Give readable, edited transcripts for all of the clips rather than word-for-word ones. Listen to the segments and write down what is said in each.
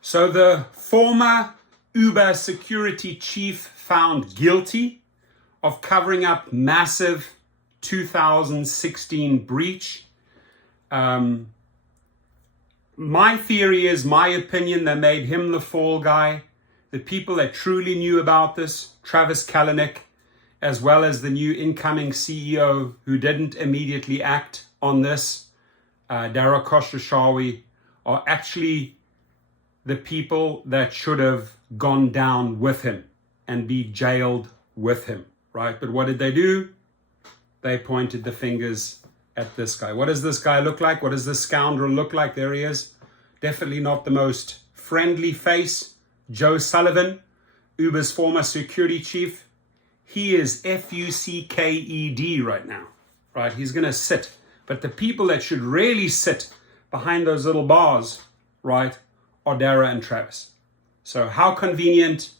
So the former Uber security chief found guilty of covering up massive 2016 breach. My theory is, my opinion, they made him the fall guy. The people that truly knew about this, Travis Kalanick, as well as the new incoming CEO who didn't immediately act on this, Dara Khosrowshahi, are actually the people that should have gone down with him and be jailed with him, right? But what did they do? They pointed the fingers at this guy. What does this guy look like? What does this scoundrel look like? There he is. Definitely not the most friendly face. Joe Sullivan, Uber's former security chief. He is F-U-C-K-E-D right now, right? He's going to sit. But the people that should really sit behind those little bars, right, are Dara and Travis. So how convenient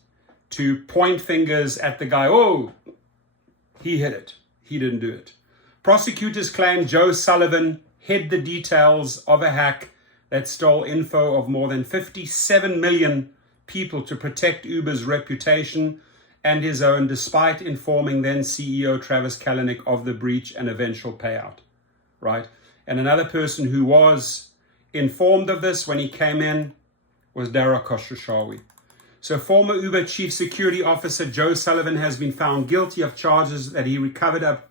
to point fingers at the guy. Oh, he hit it. He didn't do it. Prosecutors claim Joe Sullivan hid the details of a hack that stole info of more than 57 million people to protect Uber's reputation and his own, despite informing then CEO Travis Kalanick of the breach and eventual payout, right? And another person who was informed of this when he came in was Dara Khosrowshahi. So former Uber chief security officer Joe Sullivan has been found guilty of charges that he recovered up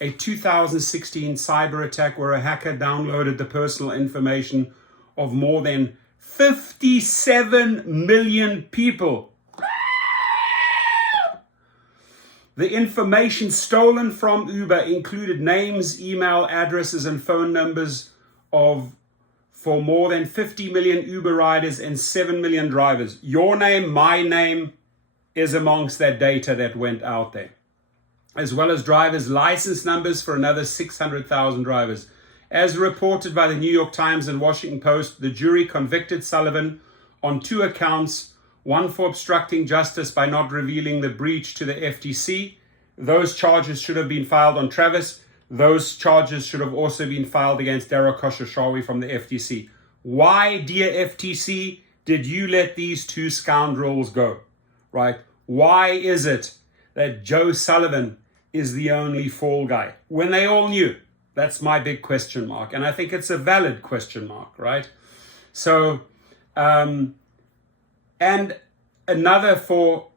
a 2016 cyber attack where a hacker downloaded the personal information of more than 57 million people. The information stolen from Uber included names, email addresses, and phone numbers for more than 50 million Uber riders and 7 million drivers. Your name, my name, is amongst that data that went out there, as well as drivers' license numbers for another 600,000 drivers. As reported by the New York Times and Washington Post, the jury convicted Sullivan on 2 accounts, one for obstructing justice by not revealing the breach to the FTC. Those charges should have been filed on Travis. Those charges should have also been filed against Dara Khosrowshahi from the FTC. Why, dear FTC, did you let these 2 scoundrels go, right? Why is it that Joe Sullivan is the only fall guy when they all knew? That's my big question mark. And I think it's a valid question mark, right? So, and another for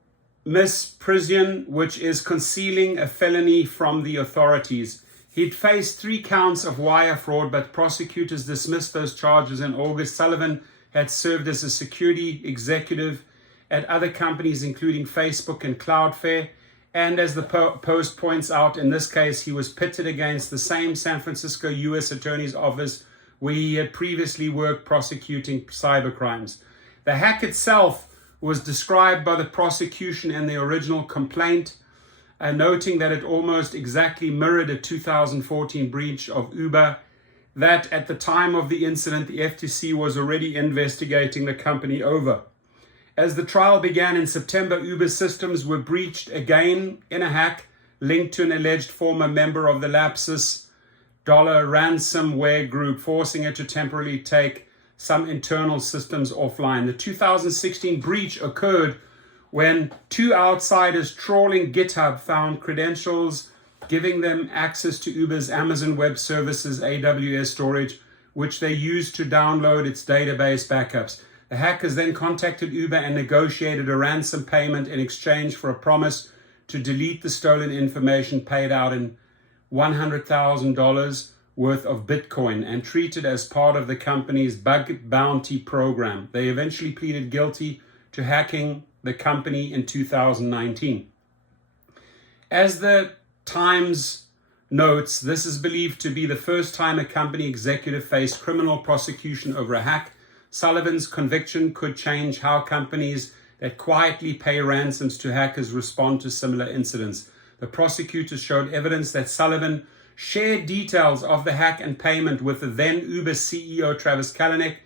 misprision, which is concealing a felony from the authorities. He'd faced 3 counts of wire fraud, but prosecutors dismissed those charges in August. Sullivan had served as a security executive at other companies, including Facebook and Cloudflare. And as the Post points out, in this case, he was pitted against the same San Francisco U.S. Attorney's Office where he had previously worked prosecuting cybercrimes. The hack itself was described by the prosecution in the original complaint, noting that it almost exactly mirrored a 2014 breach of Uber, that at the time of the incident, the FTC was already investigating the company over. As the trial began in September, Uber's systems were breached again in a hack linked to an alleged former member of the Lapsus dollar ransomware group, forcing it to temporarily take some internal systems offline. The 2016 breach occurred when 2 outsiders trawling GitHub found credentials giving them access to Uber's Amazon Web Services AWS storage, which they used to download its database backups. The hackers then contacted Uber and negotiated a ransom payment in exchange for a promise to delete the stolen information, paid out in $100,000 worth of Bitcoin and treated as part of the company's bug bounty program. They eventually pleaded guilty to hacking the company in 2019. As the Times notes, this is believed to be the first time a company executive faced criminal prosecution over a hack. Sullivan's conviction could change how companies that quietly pay ransoms to hackers respond to similar incidents. The prosecutors showed evidence that Sullivan shared details of the hack and payment with the then Uber CEO Travis Kalanick,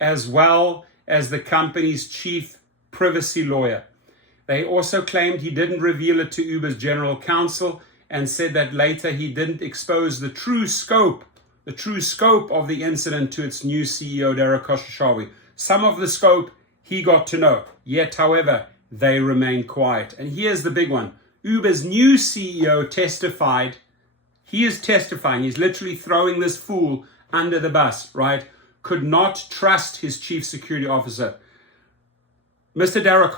as well as the company's chief privacy lawyer. They also claimed he didn't reveal it to Uber's general counsel and said that later he didn't expose the true scope of the incident to its new CEO, Dara Khosrowshahi. Some of the scope he got to know. Yet, however, they remain quiet. And here's the big one. Uber's new CEO testified. He is testifying. He's literally throwing this fool under the bus, right? Could not trust his chief security officer. Mr. Dara,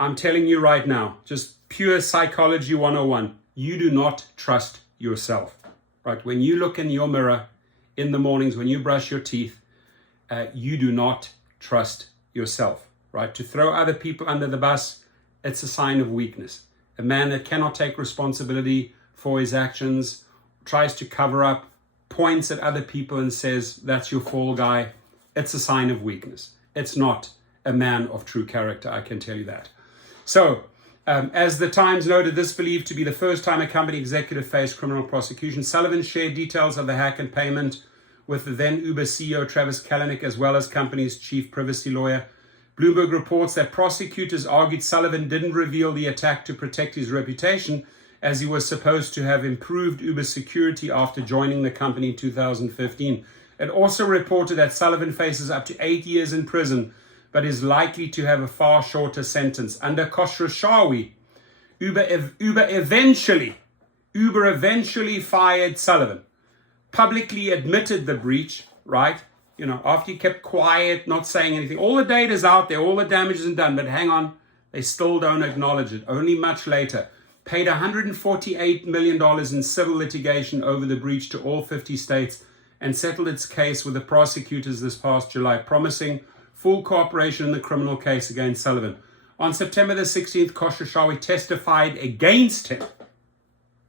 I'm telling you right now, just pure psychology 101, you do not trust yourself, right? When you look in your mirror in the mornings, when you brush your teeth, you do not trust yourself, right? To throw other people under the bus, it's a sign of weakness. A man that cannot take responsibility for his actions, tries to cover up, points at other people and says, that's your fall guy, it's a sign of weakness. It's not a man of true character, I can tell you that. So, as the Times noted, this believed to be the first time a company executive faced criminal prosecution. Sullivan shared details of the hack and payment with the then Uber CEO Travis Kalanick, as well as company's chief privacy lawyer. Bloomberg reports that prosecutors argued Sullivan didn't reveal the attack to protect his reputation, as he was supposed to have improved Uber's security after joining the company in 2015. It also reported that Sullivan faces up to 8 years in prison, but is likely to have a far shorter sentence. Under Khosrowshahi, Uber eventually fired Sullivan, publicly admitted the breach, right? You know, after he kept quiet, not saying anything. All the data's out there, all the damage is done, but hang on, they still don't acknowledge it. Only much later. Paid $148 million in civil litigation over the breach to all 50 states and settled its case with the prosecutors this past July, promising full cooperation in the criminal case against Sullivan. On September the 16th, Khosrowshahi testified against him.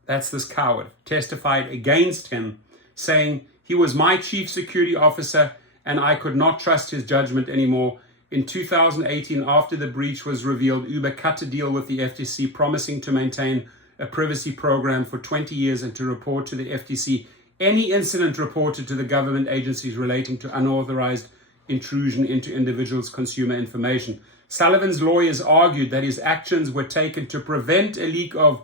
That's this coward. Testified against him, saying he was my chief security officer and I could not trust his judgment anymore. In 2018, after the breach was revealed, Uber cut a deal with the FTC, promising to maintain a privacy program for 20 years and to report to the FTC any incident reported to the government agencies relating to unauthorized intrusion into individuals' consumer information. Sullivan's lawyers argued that his actions were taken to prevent a leak of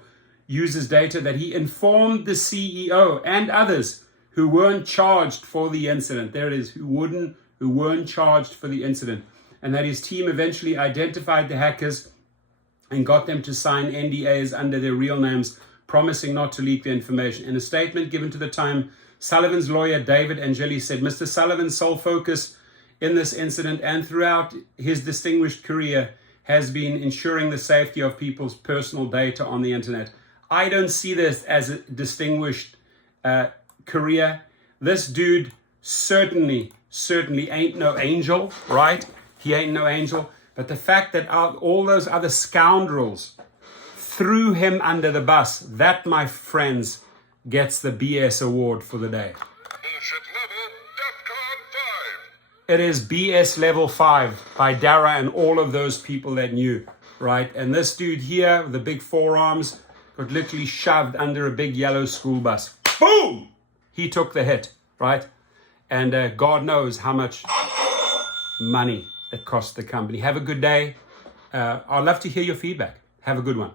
users' data, that he informed the CEO and others who weren't charged for the incident. There it is, who weren't charged for the incident. And that his team eventually identified the hackers and got them to sign NDAs under their real names, promising not to leak the information. In a statement given to the Time, Sullivan's lawyer, David Angeli, said, Mr. Sullivan's sole focus in this incident and throughout his distinguished career has been ensuring the safety of people's personal data on the internet. I don't see this as a distinguished career. This dude certainly ain't no angel, right? He ain't no angel. But the fact that all those other scoundrels threw him under the bus, that, my friends, gets the BS award for the day. It is BS level 5 by Dara and all of those people that knew, right? And this dude here, with the big forearms, got literally shoved under a big yellow school bus. Boom! He took the hit, right? And God knows how much money it cost the company. Have a good day. I'd love to hear your feedback. Have a good one.